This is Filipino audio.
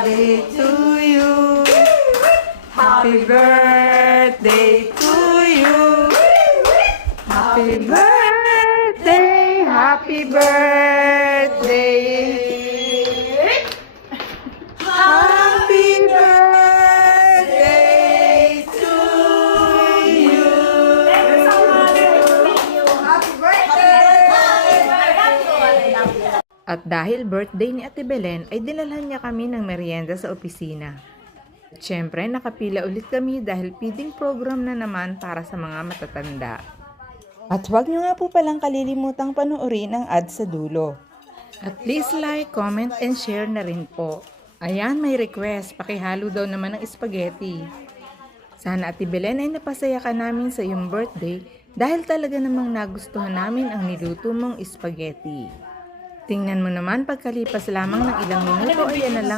birthday to you. Happy birthday to you. Happy birthday, happy birthday. Happy birthday to you. Happy birthday. At dahil birthday ni Ate Belen ay dinalhan niya kami ng merienda sa opisina. At syempre nakapila ulit kami dahil feeding program na naman para sa mga matatanda. At huwag niyo nga po palang kalilimutang panoorin ang ad sa dulo. At please like, comment, and share na rin po. Ayan, may request, pakihalo daw naman ng spaghetti. Sana Ate Belen ay napasaya ka namin sa iyong birthday dahil talaga namang nagustuhan namin ang niluto mong spaghetti. Tingnan mo naman pagkalipas lamang ng ilang minuto ay yan na lang